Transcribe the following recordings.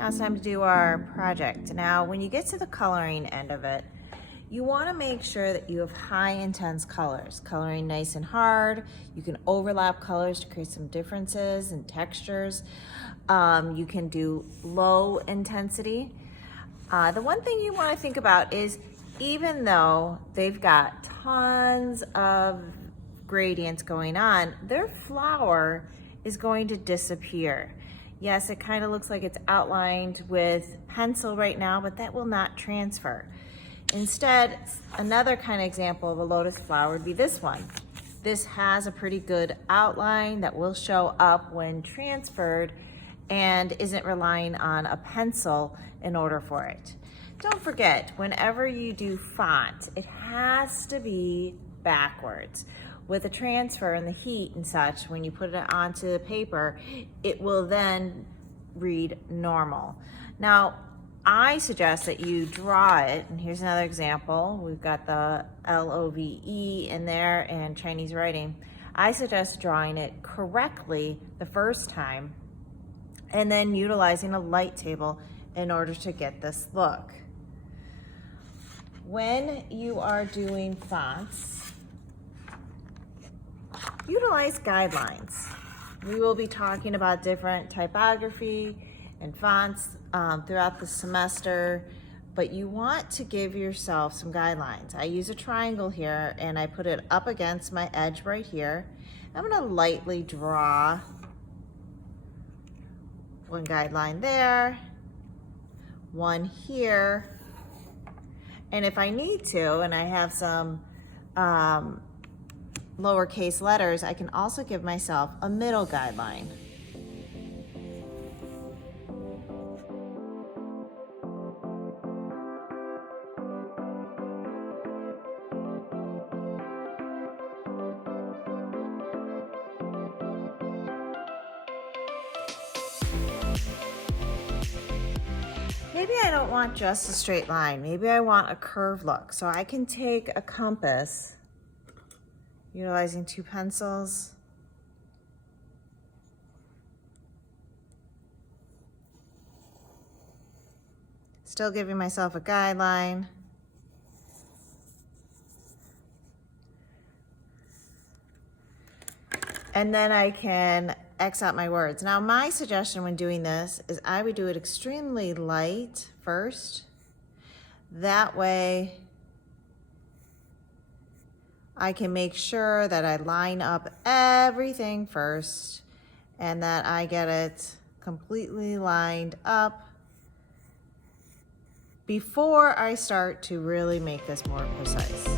Now it's time to do our project. Now, when you get to the coloring end of it, you want to make sure that you have high intense colors, coloring nice and hard. You can overlap colors to create some differences and textures. You can do low intensity. The one thing you want to think about is, even though they've got tons of gradients going on, their flower is going to disappear. Yes, it kind of looks like it's outlined with pencil right now, but that will not transfer. Instead, another kind of example of a lotus flower would be this one. This has a pretty good outline that will show up when transferred and isn't relying on a pencil in order for it. Don't forget, whenever you do font, it has to be backwards. With the transfer and the heat and such, when you put it onto the paper, it will then read normal. Now, I suggest that you draw it, and here's another example. We've got the LOVE in there and Chinese writing. I suggest drawing it correctly the first time and then utilizing a light table in order to get this look. When you are doing fonts, utilize guidelines. We will be talking about different typography and fonts throughout the semester, but you want to give yourself some guidelines. I use a triangle here and I put it up against my edge right here. I'm going to lightly draw one guideline there, one here, and if I need to, and I have some lowercase letters, I can also give myself a middle guideline. Maybe I don't want just a straight line. Maybe I want a curved look. So I can take a compass, utilizing two pencils. Still giving myself a guideline. And then I can X out my words. Now, my suggestion when doing this is I would do it extremely light first. That way I can make sure that I line up everything first and that I get it completely lined up before I start to really make this more precise.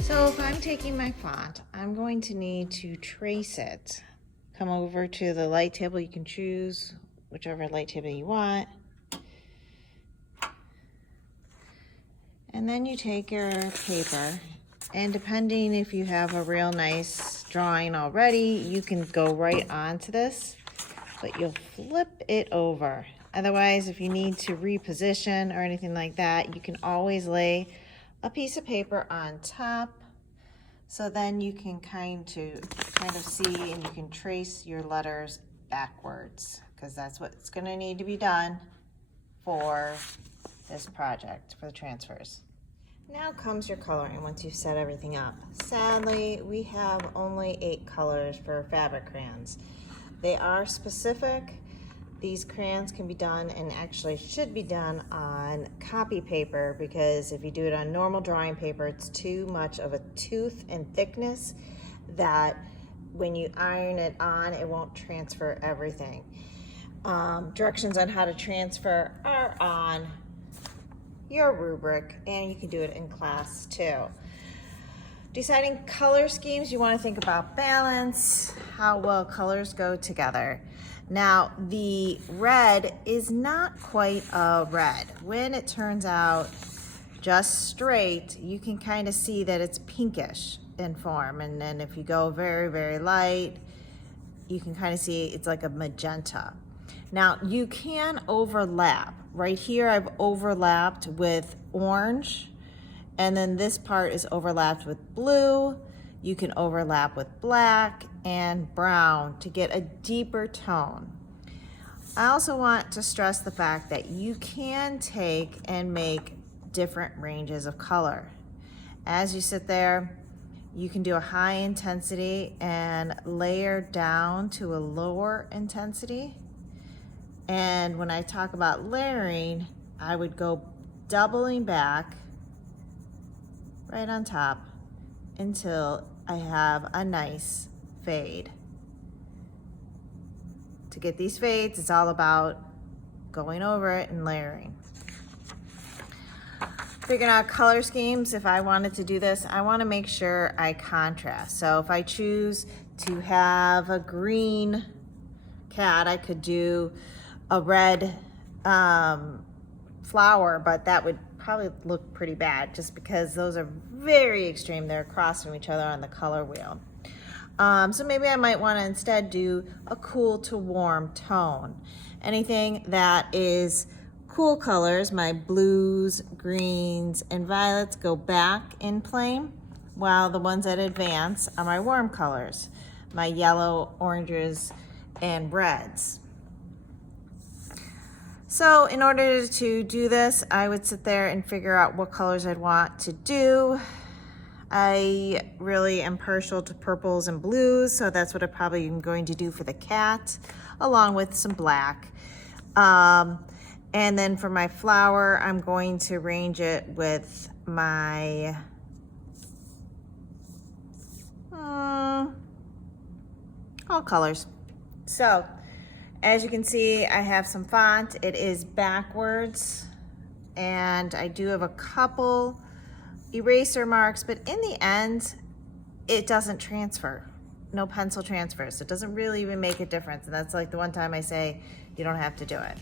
So if I'm taking my font, I'm going to need to trace it. Come over to the light table. You can choose whichever light table you want. And then you take your paper, and depending if you have a real nice drawing already, you can go right onto this, but you'll flip it over. Otherwise, if you need to reposition or anything like that, you can always lay a piece of paper on top. So then you can kind of see, and you can trace your letters backwards, because that's what's going to need to be done for this project, for the transfers. Now comes your coloring once you've set everything up. Sadly, we have only 8 colors for fabric crayons. They are specific. These crayons can be done, and actually should be done on copy paper, because if you do it on normal drawing paper, it's too much of a tooth and thickness that when you iron it on, it won't transfer everything. Directions on how to transfer are on your rubric, and you can do it in class too. Deciding color schemes, you want to think about balance, how well colors go together. Now, the red is not quite a red. When it turns out just straight, you can kind of see that it's pinkish in form. And then if you go very, very light, you can kind of see it's like a magenta. Now you can overlap. Right here I've overlapped with orange, and then this part is overlapped with blue. You can overlap with black and brown to get a deeper tone. I also want to stress the fact that you can take and make different ranges of color. As you sit there, you can do a high intensity and layer down to a lower intensity. And when I talk about layering, I would go doubling back right on top until I have a nice fade. To get these fades, it's all about going over it and layering. Figuring out color schemes, if I wanted to do this, I want to make sure I contrast. So if I choose to have a green cat, I could do a red flower, but that would probably look pretty bad just because those are very extreme. They're across from each other on the color wheel. So maybe I might want to instead do a cool to warm tone. Anything that is cool colors, my blues, greens, and violets go back in plane, while the ones that advance are my warm colors, my yellow, oranges, and reds. So in order to do this, I would sit there and figure out what colors I'd want to do. I really am partial to purples and blues, so that's what I probably am going to do for the cat, along with some black. And then for my flower, I'm going to range it with my all colors. So as you can see, I have some font. It is backwards, and I do have a couple eraser marks, but in the end, it doesn't transfer. No pencil transfers. So it doesn't really even make a difference. And that's like the one time I say you don't have to do it.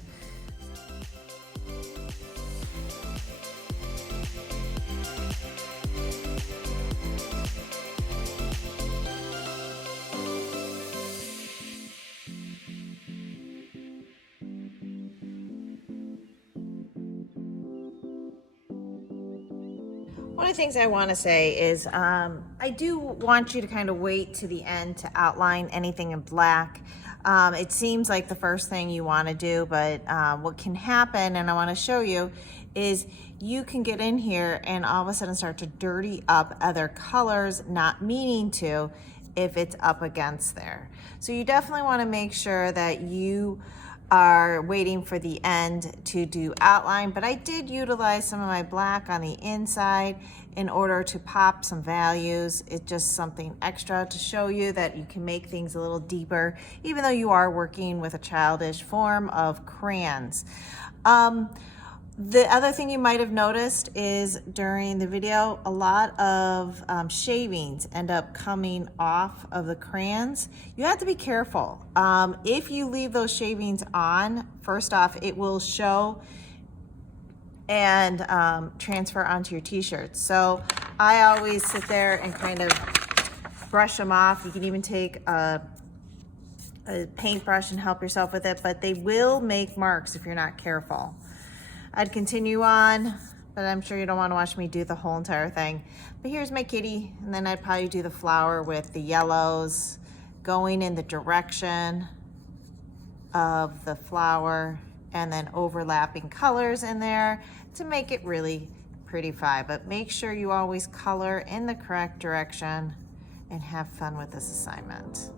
One of the things I want to say is I do want you to kind of wait to the end to outline anything in black. It seems like the first thing you want to do, but what can happen, and I want to show you, is you can get in here and all of a sudden start to dirty up other colors, not meaning to, if it's up against there. So you definitely want to make sure that you are waiting for the end to do outline, but I did utilize some of my black on the inside in order to pop some values. It's just something extra to show you that you can make things a little deeper, even though you are working with a childish form of crayons. The other thing you might have noticed is during the video, a lot of shavings end up coming off of the crayons. You have to be careful. If you leave those shavings on, first off, it will show and transfer onto your t-shirts. So I always sit there and kind of brush them off. You can even take a paintbrush and help yourself with it, but they will make marks if you're not careful. I'd continue on, but I'm sure you don't want to watch me do the whole entire thing. But here's my kitty, and then I'd probably do the flower with the yellows going in the direction of the flower, and then overlapping colors in there to make it really prettify. But make sure you always color in the correct direction and have fun with this assignment.